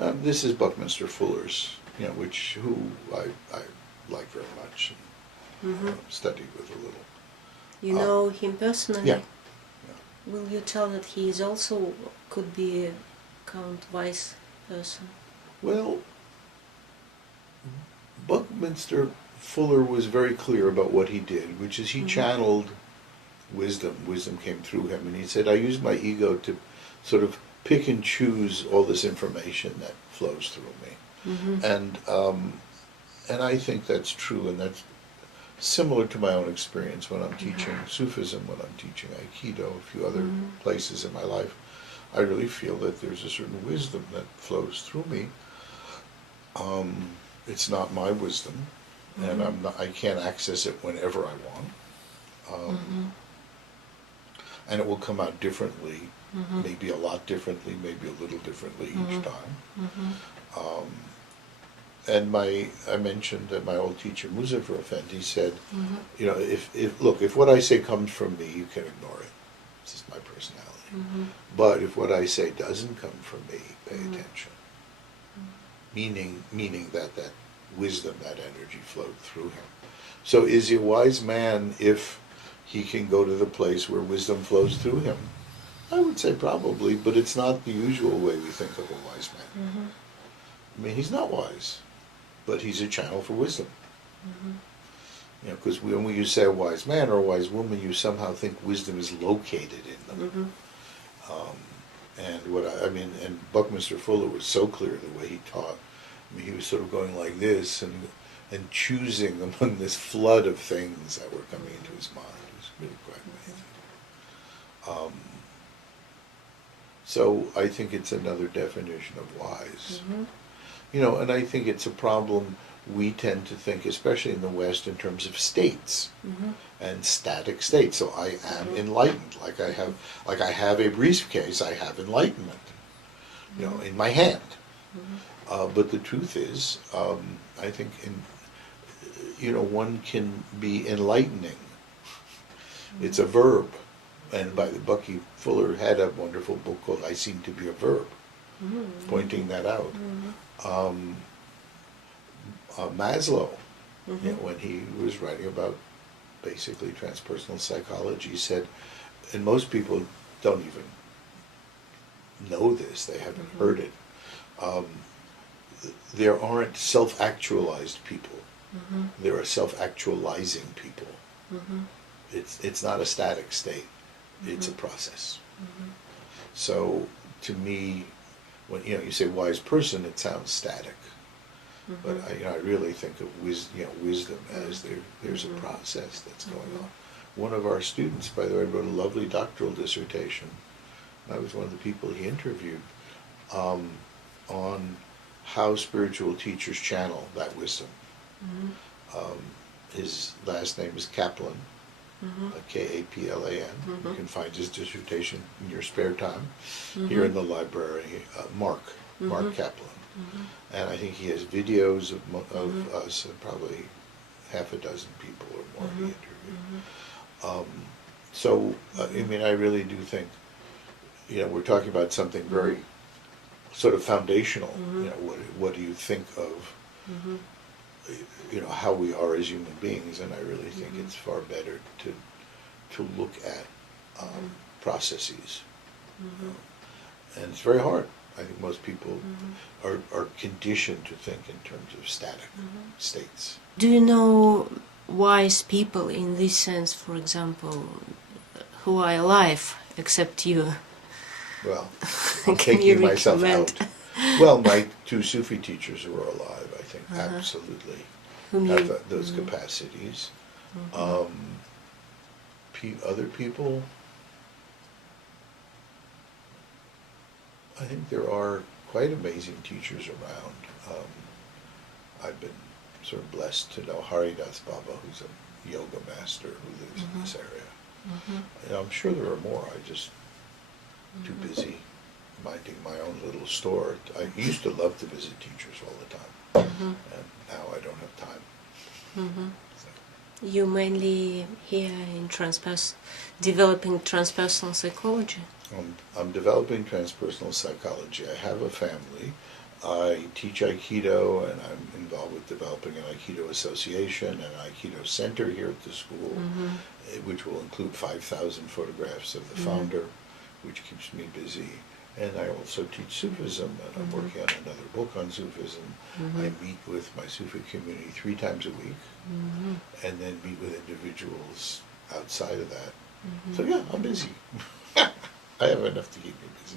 This is Buckminster Fuller's, who I like very much and studied with a little. You know him personally? Yeah. Will you tell that he is also could be a Count wise person? Well, Buckminster Fuller was very clear about what he did, which is he channeled wisdom. Wisdom came through him, and he said, I use my ego to sort of pick and choose all this information that flows through me. And I think that's true, and that's similar to my own experience when I'm teaching Sufism, when I'm teaching Aikido, a few other places in my life. I really feel that there's a certain wisdom that flows through me. It's not my wisdom, and I can't access it whenever I want. And it will come out differently, maybe a lot differently, maybe a little differently each time. And I mentioned that my old teacher Muzaffar Effendi said, if what I say comes from me, you can ignore it. This is my personality. But if what I say doesn't come from me, pay attention. Meaning that wisdom, that energy flowed through him. So is he a wise man if he can go to the place where wisdom flows through him? I would say probably, but it's not the usual way we think of a wise man. I mean, he's not wise, but he's a channel for wisdom. Because when you say a wise man or a wise woman, you somehow think wisdom is located in them. And Buckminster Fuller was so clear the way he taught. I mean, he was sort of going like this and choosing among this flood of things that were coming into his mind. It was really quite amazing. So I think it's another definition of wise. And I think it's a problem we tend to think, especially in the West, in terms of states and static states. So I am enlightened, like I have a briefcase. I have enlightenment, in my hand. But the truth is, I think one can be enlightening. It's a verb, and Bucky Fuller had a wonderful book called "I Seem to Be a Verb," pointing that out. Maslow, when he was writing about basically transpersonal psychology, said, and most people don't even know this, they haven't heard it, there aren't self-actualized people. There are self-actualizing people. It's not a static state. It's a process. So to me, when you say wise person, it sounds static. But I really think of wisdom as there's a process that's going on. One of our students, by the way, wrote a lovely doctoral dissertation. I was one of the people he interviewed on how spiritual teachers channel that wisdom. His last name is Kaplan, Kaplan. You can find his dissertation in your spare time here in the library. Mark Kaplan. And I think he has videos of us, and probably half a dozen people or more he interviewed. So, I really do think, we're talking about something very sort of foundational. What do you think of, how we are as human beings? And I really think it's far better to look at processes. And it's very hard. I think most people are conditioned to think in terms of static states. Do you know wise people in this sense, for example, who are alive, except you? Well, I'm taking myself out. Well, my two Sufi teachers who are alive, I think, absolutely have those capacities. Other people, I think there are quite amazing teachers around. I've been sort of blessed to know Haridas Baba, who's a yoga master who lives in this area. And I'm sure there are more. I just too busy minding my own little store. I used to love to visit teachers all the time, and now I don't have time. So. You mainly here in developing transpersonal psychology? I'm developing transpersonal psychology. I have a family. I teach Aikido, and I'm involved with developing an Aikido association and an Aikido center here at the school, which will include 5,000 photographs of the founder, which keeps me busy. And I also teach Sufism, and I'm working on another book on Sufism. I meet with my Sufi community 3 times a week, and then meet with individuals outside of that. So yeah, I'm busy. I have enough to keep me busy.